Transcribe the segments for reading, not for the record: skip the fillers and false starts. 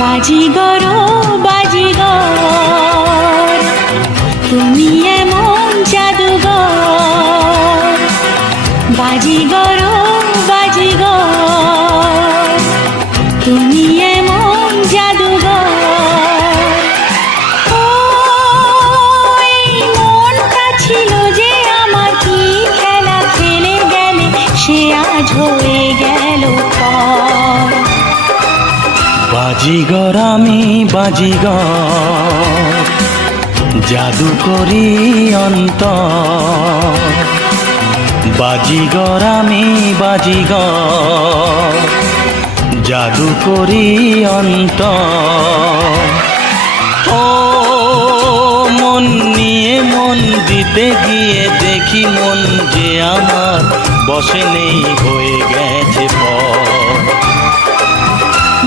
বাজিগর বাজিগর তুমি এমন জাদুঘর। বাজিগর বাজিগর তুমি এমন জাদুঘর। ও এই মনটা ছিল যে আমার, কি খেলা খেলে গেলে সে আজ হয়ে গেল পর। বাজিগর আমি বাজিগর, জাদু করি অন্তর। বাজিগর আমি বাজিগর, জাদু করি অন্তর। ও মন নিয়ে মন দিতে গিয়ে দেখি মন যে আমার বসে নেই, হয়ে গেছে পর।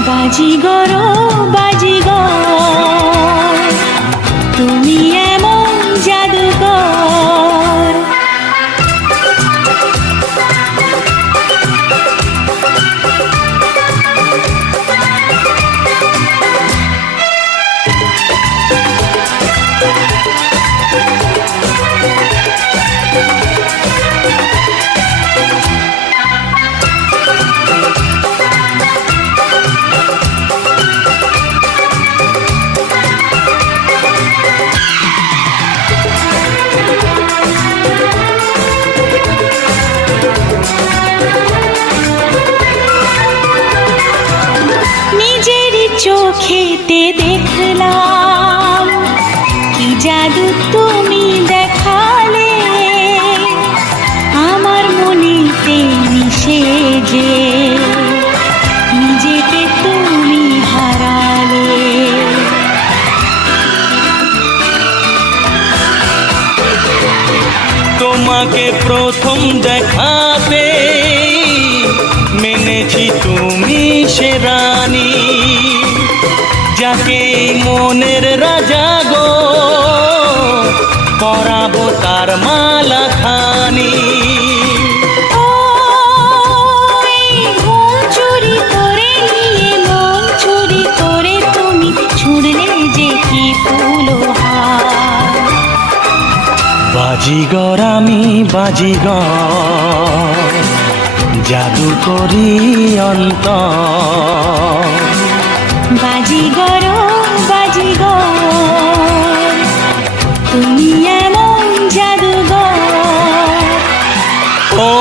বাজিগর বাজিগর তুমি এমন জাদুঘর। চোখেতে দেখলাম কি জাদু তুমি দেখালে, আমার মনেতে মিশে যে নিজেকে তুমি হারালে। তোমাকে প্রথম দেখাতে মেনেছি তুমি সে রানী, যাকে মনের রাজা গো পরাবো তার মালা খানি। চুরি করে নিয়ে মন চুরি করে তুমি ছুঁড়লে যে কি ফুলহার। বাজিগর আমি বাজিগর, জাদু করি অন্তর। বাজিগর বাজিগর তুমি এমন জাদুঘর। ও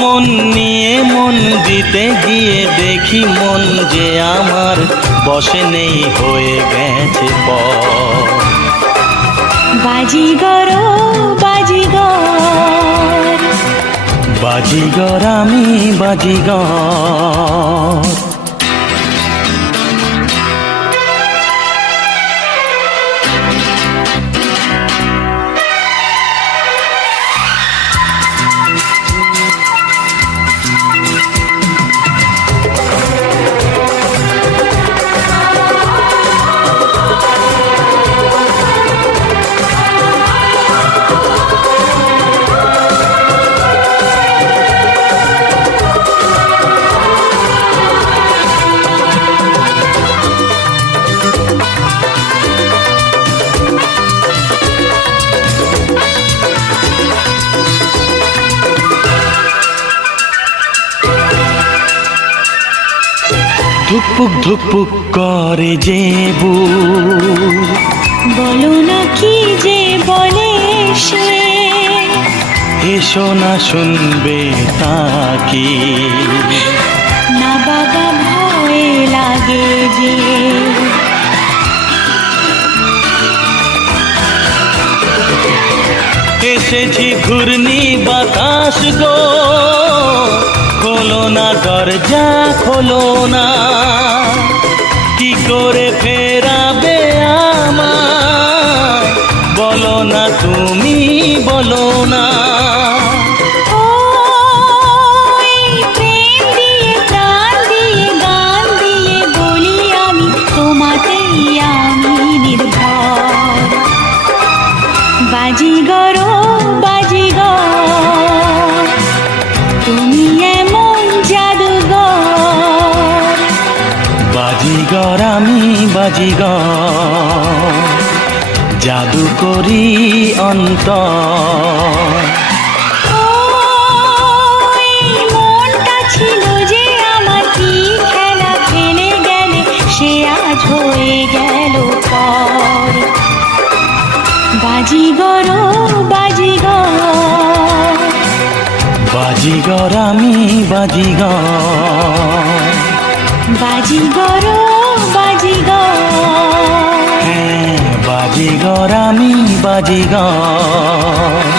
মন নিয়ে মন দিতে গিয়ে দেখি মন যে আমার বসে নেই, হয়ে গেছে পর। বাজিগর বাজিগর বাজিগর আমি বাজিগর। ধুকপুক ধুকপুক করে যে বুক, বলো না কি যে বলে সে, এসো না শুনবে তা কি। না বাবা ভয় লাগে যে, এসেছি ঘূর্ণি বাতাস গো, খোলো না দরজা খোলো না। কি করে ফেরাবে আমায় বলো না তুমি বলো না। প্রেম দিয়ে প্রাণ দিয়ে গান দিয়ে বলি আমি তোমাতেই আমি নির্ভর। বাজিগর বাজিগর তুমি এমন জাদুঘর। বাজিগর আমি বাজিগর, জাদু করি অন্তর। ওই মনটা ছিল যে আমার, কি খেলা খেলে গেলে সে আজ হয়ে গেল পর। বাজিগর ও বাজিগর, বাজিগর আমি বাজিগর, বাজিগর ও বাজিগর, হ্যাঁ বাজিগর আমি বাজিগর।